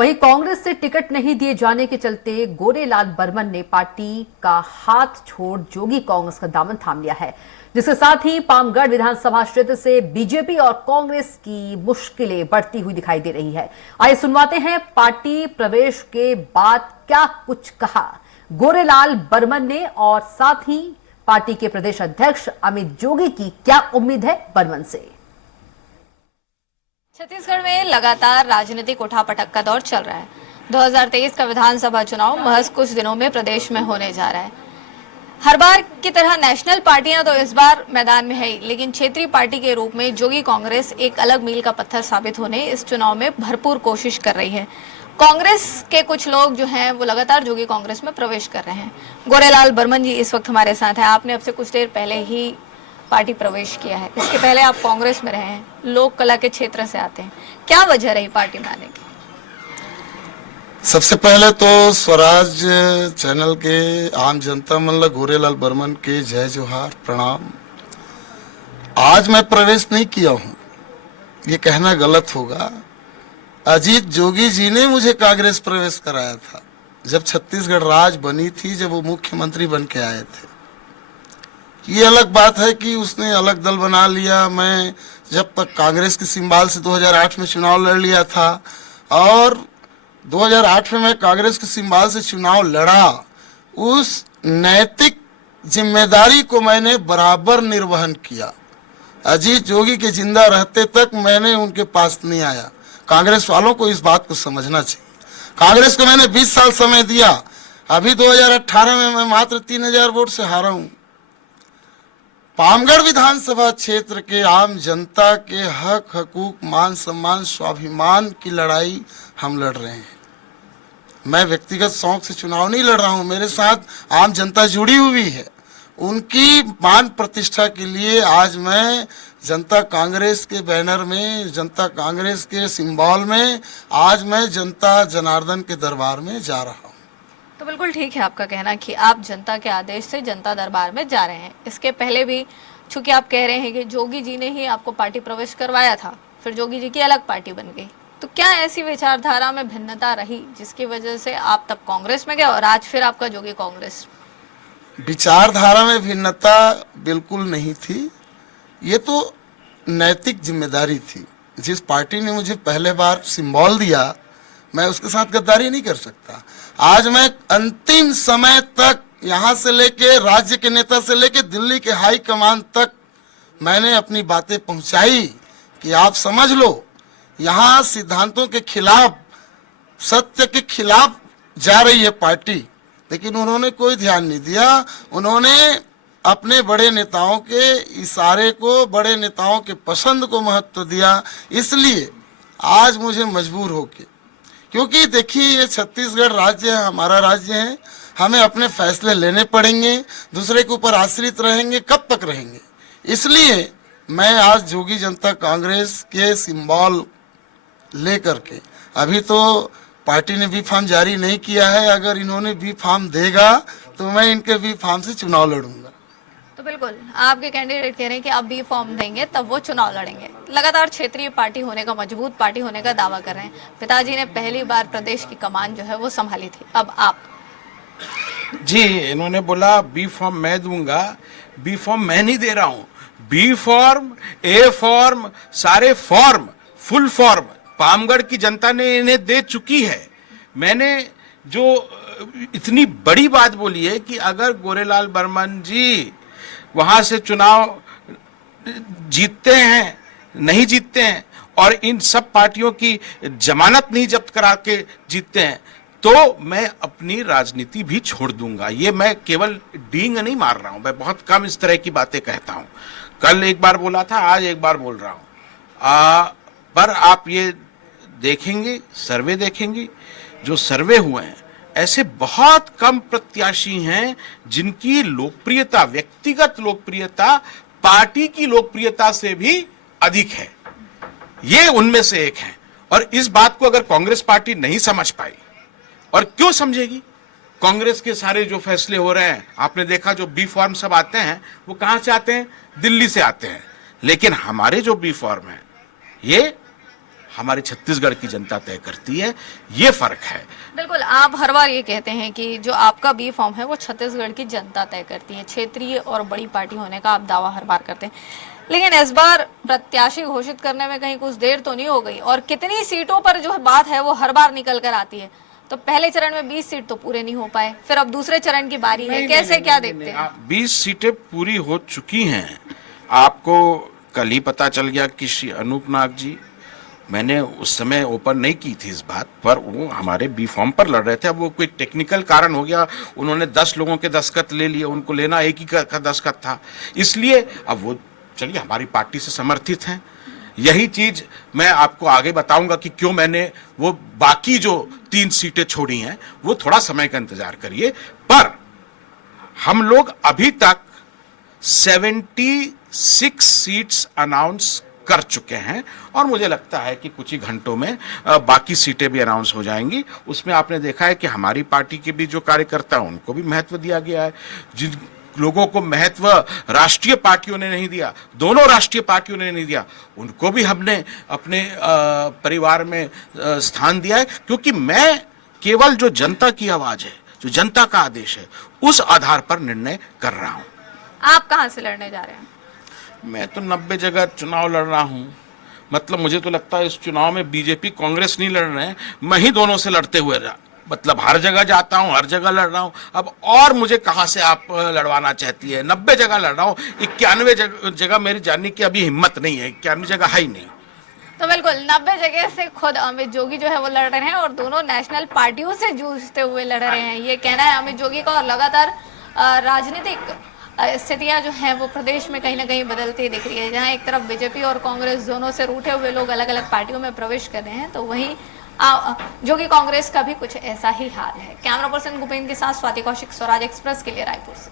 वहीं कांग्रेस से टिकट नहीं दिए जाने के चलते गोरेलाल बर्मन ने पार्टी का हाथ छोड़ जोगी कांग्रेस का दामन थाम लिया है, जिसके साथ ही पामगढ़ विधानसभा क्षेत्र से बीजेपी और कांग्रेस की मुश्किलें बढ़ती हुई दिखाई दे रही है। आइए सुनवाते हैं पार्टी प्रवेश के बाद क्या कुछ कहा गोरेलाल बर्मन ने, और साथ ही पार्टी के प्रदेश अध्यक्ष अमित जोगी की क्या उम्मीद है बर्मन से। छत्तीसगढ़ में लगातार राजनीतिक उठापटक का दौर चल रहा है। 2023 का विधानसभा चुनाव महज कुछ दिनों में प्रदेश में होने जा रहा है। हर बार की तरह नेशनल पार्टियां तो इस बार मैदान में है ही, लेकिन क्षेत्रीय पार्टी के रूप में जोगी कांग्रेस एक अलग मील का पत्थर साबित होने इस चुनाव में भरपूर कोशिश कर रही है। कांग्रेस के कुछ लोग जो हैं वो लगातार जोगी कांग्रेस में प्रवेश कर रहे हैं। गोरेलाल बर्मन जी इस वक्त हमारे साथ हैं। आपने अब से कुछ देर पहले ही पार्टी प्रवेश किया है, इसके पहले आप कांग्रेस में रहे हैं, लोक कला के क्षेत्र से आते हैं। क्या वजह रही पार्टी में आने की? सबसे पहले तो स्वराज चैनल के आम जनता मतलब गोरेलाल बर्मन के जय जोहार प्रणाम। आज मैं प्रवेश नहीं किया हूं, ये कहना गलत होगा। अजीत जोगी जी ने मुझे कांग्रेस प्रवेश कराया था जब छत्तीसगढ़ राज बनी थी, जब वो मुख्यमंत्री बन के आए थे। ये अलग बात है कि उसने अलग दल बना लिया। मैं जब तक कांग्रेस के सिंबल से 2008 में चुनाव लड़ लिया था, और 2008 में मैं कांग्रेस के सिंबल से चुनाव लड़ा, उस नैतिक जिम्मेदारी को मैंने बराबर निर्वहन किया। अजीत जोगी के जिंदा रहते तक मैंने उनके पास नहीं आया। कांग्रेस वालों को इस बात को समझना चाहिए। कांग्रेस को मैंने 20 साल समय दिया। अभी 2018 में मैं मात्र 3000 वोट से हारा हूं। पामगढ़ विधानसभा क्षेत्र के आम जनता के हक, हकूक, मान सम्मान, स्वाभिमान की लड़ाई हम लड़ रहे हैं। मैं व्यक्तिगत शौक से चुनाव नहीं लड़ रहा हूं, मेरे साथ आम जनता जुड़ी हुई है। उनकी मान प्रतिष्ठा के लिए आज मैं जनता कांग्रेस के बैनर में, जनता कांग्रेस के सिंबल में, आज मैं जनता जनार्दन के दरबार में जा रहा हूं। तो बिल्कुल ठीक है आपका कहना कि आप जनता के आदेश से जनता दरबार में जा रहे हैं। इसके पहले भी चूंकि आप कह रहे हैं कि जोगी जी ने ही आपको पार्टी प्रवेश करवाया था, फिर जोगी जी की अलग पार्टी बन गई, तो क्या ऐसी विचारधारा में भिन्नता रही जिसकी वजह से आप तब कांग्रेस में गए और आज फिर आपका जोगी कांग्रेस? विचारधारा में भिन्नता बिल्कुल नहीं थी, ये तो नैतिक जिम्मेदारी थी। जिस पार्टी ने मुझे पहले बार सिंबल दिया, मैं उसके साथ गद्दारी नहीं कर सकता। आज मैं अंतिम समय तक, यहाँ से लेके राज्य के नेता से लेके दिल्ली के हाई कमान तक मैंने अपनी बातें पहुंचाई कि आप समझ लो, यहाँ सिद्धांतों के खिलाफ, सत्य के खिलाफ जा रही है पार्टी। लेकिन उन्होंने कोई ध्यान नहीं दिया। उन्होंने अपने बड़े नेताओं के इशारे को, बड़े नेताओं के पसंद को महत्व दिया। इसलिए आज मुझे मजबूर होके, क्योंकि देखिए ये छत्तीसगढ़ राज्य है, हमारा राज्य है, हमें अपने फैसले लेने पड़ेंगे। दूसरे के ऊपर आश्रित रहेंगे, कब तक रहेंगे? इसलिए मैं आज जोगी जनता कांग्रेस के सिंबल लेकर के, अभी तो पार्टी ने बी फार्म जारी नहीं किया है, अगर इन्होंने बी फार्म देगा तो मैं इनके बी फार्म से चुनाव लड़ूंगा। तो बिल्कुल आपके कैंडिडेट कह रहे हैं कि आप बी फॉर्म देंगे तब वो चुनाव लड़ेंगे। लगातार क्षेत्रीय पार्टी होने का, मजबूत पार्टी होने का दावा कर रहे हैं। पिताजी ने पहली बार प्रदेश की कमान जो है वो संभाली थी, अब आप? जी, इन्होंने बोला बी फॉर्म मैं दूंगा। बी फॉर्म मैं नहीं दे रहा हूं। बी फॉर्म, ए फॉर्म, सारे फॉर्म, फुल फॉर्म पामगढ़ की जनता ने इन्हें दे चुकी है। मैंने जो इतनी बड़ी बात बोली है कि अगर गोरेलाल बर्मन जी वहां से चुनाव जीतते हैं, नहीं जीतते हैं, और इन सब पार्टियों की जमानत नहीं जब्त करा के जीतते हैं, तो मैं अपनी राजनीति भी छोड़ दूंगा। ये मैं केवल डींग नहीं मार रहा हूं, मैं बहुत कम इस तरह की बातें कहता हूं। कल एक बार बोला था, आज एक बार बोल रहा हूं। पर आप ये देखेंगे, सर्वे देखेंगे, जो सर्वे हुए हैं, ऐसे बहुत कम प्रत्याशी हैं जिनकी लोकप्रियता, व्यक्तिगत लोकप्रियता पार्टी की लोकप्रियता से भी अधिक है। ये उनमें से एक है। और इस बात को अगर कांग्रेस पार्टी नहीं समझ पाई, और क्यों समझेगी? कांग्रेस के सारे जो फैसले हो रहे हैं, आपने देखा जो बी फॉर्म सब आते हैं वो कहां से आते हैं? दिल्ली से आते हैं। लेकिन हमारे जो बी फॉर्म है, ये हमारी छत्तीसगढ़ की जनता तय करती है। ये फर्क है। बिल्कुल, आप हर बार ये कहते हैं कि जो आपका बी फॉर्म है वो छत्तीसगढ़ की जनता तय करती है। क्षेत्रीय और बड़ी पार्टी होने का आप दावा हर बार करते हैं, लेकिन इस बार प्रत्याशी घोषित करने में कहीं कुछ देर तो नहीं हो गई? और कितनी सीटों पर जो बात है वो हर बार निकल कर आती है। तो पहले चरण में 20 सीट तो पूरे नहीं हो पाए, फिर अब दूसरे चरण की बारी है, कैसे क्या देखते हैं? 20 सीटें पूरी हो चुकी हैं। आपको कल ही पता चल गया कि श्री अनूप नाग जी, मैंने उस समय ओपन नहीं की थी इस बात पर, वो हमारे बी फॉर्म पर लड़ रहे थे। अब वो कोई टेक्निकल कारण हो गया, उन्होंने 10 लोगों के दस्तखत ले लिए, उनको लेना एक ही का दस्तखत था, इसलिए अब वो चलिए हमारी पार्टी से समर्थित हैं। यही चीज मैं आपको आगे बताऊंगा कि क्यों मैंने वो बाकी जो 3 सीटें छोड़ी हैं, वो थोड़ा समय का इंतजार करिए। पर हम लोग अभी तक 76 सीट्स अनाउंस कर चुके हैं और मुझे लगता है कि कुछ ही घंटों में बाकी सीटें भी अनाउंस हो जाएंगी। उसमें आपने देखा है कि हमारी पार्टी के भी जो कार्यकर्ता हैं उनको भी महत्व दिया गया है। जिन लोगों को महत्व राष्ट्रीय पार्टियों ने नहीं दिया, दोनों राष्ट्रीय पार्टियों ने नहीं दिया, उनको भी हमने अपने परिवार में स्थान दिया है, क्योंकि मैं केवल जो जनता की आवाज है, जो जनता का आदेश है, उस आधार पर निर्णय कर रहा हूं। आप कहां से लड़ने जा रहे हैं? मैं तो 90 जगह चुनाव लड़ रहा हूं। मतलब मुझे तो लगता है इस चुनाव में बीजेपी कांग्रेस नहीं लड़ रहे हैं, मैं ही दोनों से लड़ते हुए मतलब हर जगह जाता हूं, हर जगह लड़ रहा हूं। अब और मुझे कहां से आप लड़वाना चाहती है? 90 जगह लड़ रहा हूं, 91 जगह मेरी जाने की अभी हिम्मत नहीं है, 91 जगह है ही नहीं। तो बिल्कुल 90 जगह से खुद अमित जोगी जो है वो लड़ रहे हैं और दोनों नेशनल पार्टियों से जूझते हुए लड़ रहे हैं, ये कहना है अमित जोगी का। और लगातार राजनीतिक स्थितियां जो हैं वो प्रदेश में कहीं ना कहीं बदलती दिख रही है, जहां एक तरफ बीजेपी और कांग्रेस दोनों से रूठे हुए लोग अलग अलग पार्टियों में प्रवेश कर रहे हैं, तो वहीं जोगी कांग्रेस का भी कुछ ऐसा ही हाल है। कैमरा पर्सन भूपेंद्र के साथ स्वाति कौशिक, स्वराज एक्सप्रेस के लिए रायपुर से।